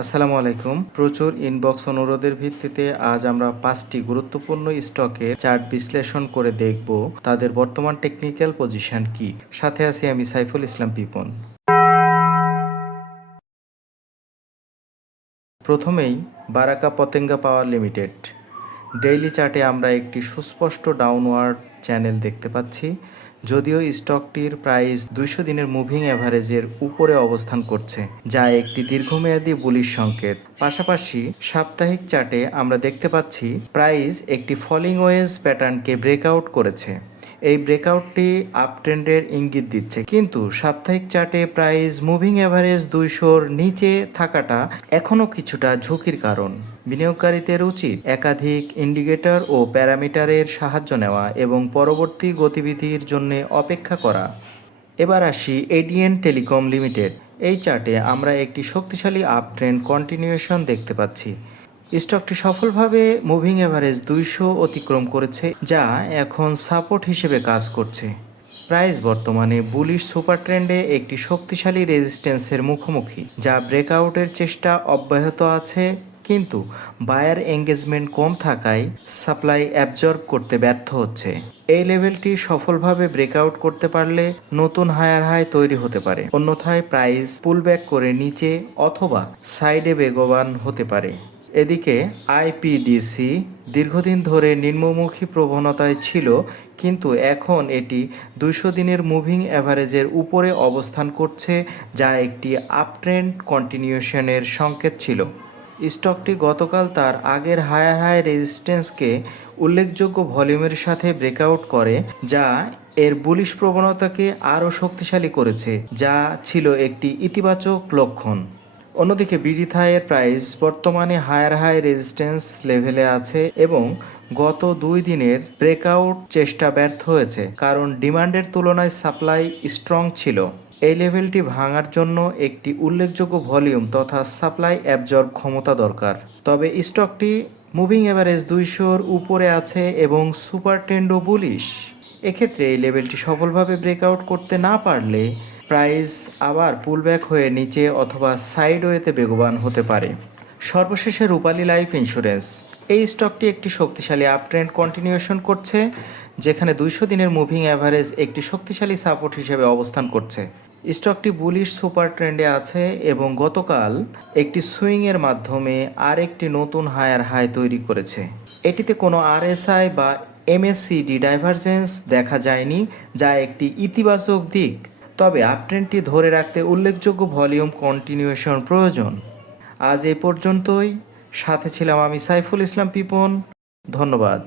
আসসালামু আলাইকুম। প্রচুর ইনবক্স অনুরোধের ভিত্তিতে আজ আমরা 5টি গুরুত্বপূর্ণ স্টকের চার্ট বিশ্লেষণ করে দেখব তাদের বর্তমান টেকনিক্যাল পজিশন কি। সাথে আছি আমি সাইফুল ইসলাম পিপন। প্রথমেই বারাকা পতেঙ্গা পাওয়ার লিমিটেড। ডেইলি চার্টে আমরা একটি সুস্পষ্ট ডাউনওয়ার্ড চ্যানেল দেখতে পাচ্ছি, যদিও স্টকটির প্রাইস 200 দিনের মুভিং অ্যাভারেজের উপরে অবস্থান করছে, যা একটি দীর্ঘমেয়াদী বুলিশ সংকেত। পাশাপাশি সাপ্তাহিক চার্টে আমরা দেখতে পাচ্ছি প্রাইস একটি ফলিং ওয়েজ প্যাটার্নকে ব্রেকআউট করেছে। এই ব্রেকআউটটি আপট্রেন্ডের ইঙ্গিত দিচ্ছে, কিন্তু সাপ্তাহিক চার্টে প্রাইস মুভিং অ্যাভারেজ 200-র নিচে থাকাটা এখনও কিছুটা ঝুঁকির কারণ। বিনিয়োগকারীদের উচিত একাধিক ইন্ডিকেটর ও প্যারামিটারের সাহায্য নেওয়া এবং পরবর্তী গতিবিধির জন্য অপেক্ষা করা। এবার আসি এডিএন টেলিকম লিমিটেড। এই চার্টে আমরা একটি শক্তিশালী আপট্রেন্ড কন্টিনিউয়েশন দেখতে পাচ্ছি। স্টকটি সফলভাবে মুভিং অ্যাভারেজ 200 অতিক্রম করেছে, যা এখন সাপোর্ট হিসেবে কাজ করছে। প্রাইস বর্তমানে বুলিশ সুপার ট্রেন্ডে একটি শক্তিশালী রেজিস্ট্যান্সের মুখোমুখি, যা ব্রেকআউটের চেষ্টা অব্যাহত আছে, কিন্তু বায়ার এঙ্গেজমেন্ট কম থাকায় সাপ্লাই অ্যাবজর্ব করতে ব্যর্থ হচ্ছে। এই লেভেলটি সফলভাবে ব্রেকআউট করতে পারলে নতুন হায়ার হাই তৈরি হতে পারে, অন্যথায় প্রাইস পুলব্যাক করে নিচে অথবা সাইডে বেগবান হতে পারে। এদিকে আইপিডিসি দীর্ঘদিন ধরে নিম্নমুখী প্রবণতায় ছিল, কিন্তু এখন এটি 200 দিনের মুভিং অ্যাভারেজের উপরে অবস্থান করছে, যা একটি আপট্রেন্ড কন্টিনিউশনের সংকেত ছিল। স্টকটি গতকাল তার আগের হায়ার হাই রেজিস্ট্যান্সকে উল্লেখযোগ্য ভলিউমের সাথে ব্রেকআউট করে, যা এর বুলিশ প্রবণতাকে আরও শক্তিশালী করেছে, যা ছিল একটি ইতিবাচক লক্ষণ। অন্যদিকে বিডিথাইয়ের প্রাইস বর্তমানে হায়ার হাই রেজিস্ট্যান্স লেভেলে আছে এবং গত 2 দিনের ব্রেকআউট চেষ্টা ব্যর্থ হয়েছে, কারণ ডিমান্ডের তুলনায় সাপ্লাই স্ট্রং ছিল। এই লেভেলটি ভাঙার জন্য একটি উল্লেখযোগ্য ভলিউম তথা সাপ্লাই অ্যাবজর্ব ক্ষমতা দরকার। তবে স্টকটি মুভিং অ্যাভারেজ 200-র উপরে আছে এবং সুপার ট্রেন্ডও বুলিশ। এক্ষেত্রে এই লেভেলটি সফলভাবে ব্রেকআউট করতে না পারলে প্রাইস আবার পুলব্যাক হয়ে নিচে অথবা সাইডওয়েতে বেগবান হতে পারে। সর্বশেষে রূপালী লাইফ ইন্স্যুরেন্স। এই স্টকটি একটি শক্তিশালী আপট্রেন্ড কন্টিনিউশন করছে, যেখানে 200 দিনের মুভিং অ্যাভারেজ একটি শক্তিশালী সাপোর্ট হিসেবে অবস্থান করছে। স্টকটি বুলিশ সুপার ট্রেন্ডে আছে এবং গতকাল একটি সুইংয়ের মাধ্যমে আরেকটি নতুন হায়ার হাই তৈরি করেছে। এটিতে কোনো আরএসআই বা এমএসসিডি ডাইভারজেন্স দেখা যায়নি, যা একটি ইতিবাচক দিক। তবে আপট্রেন্ডটি ধরে রাখতে উল্লেখযোগ্য ভলিউম কন্টিনিউশন প্রয়োজন। আজ এ পর্যন্তই। সাথে ছিলাম আমি সাইফুল ইসলাম পিপন। ধন্যবাদ।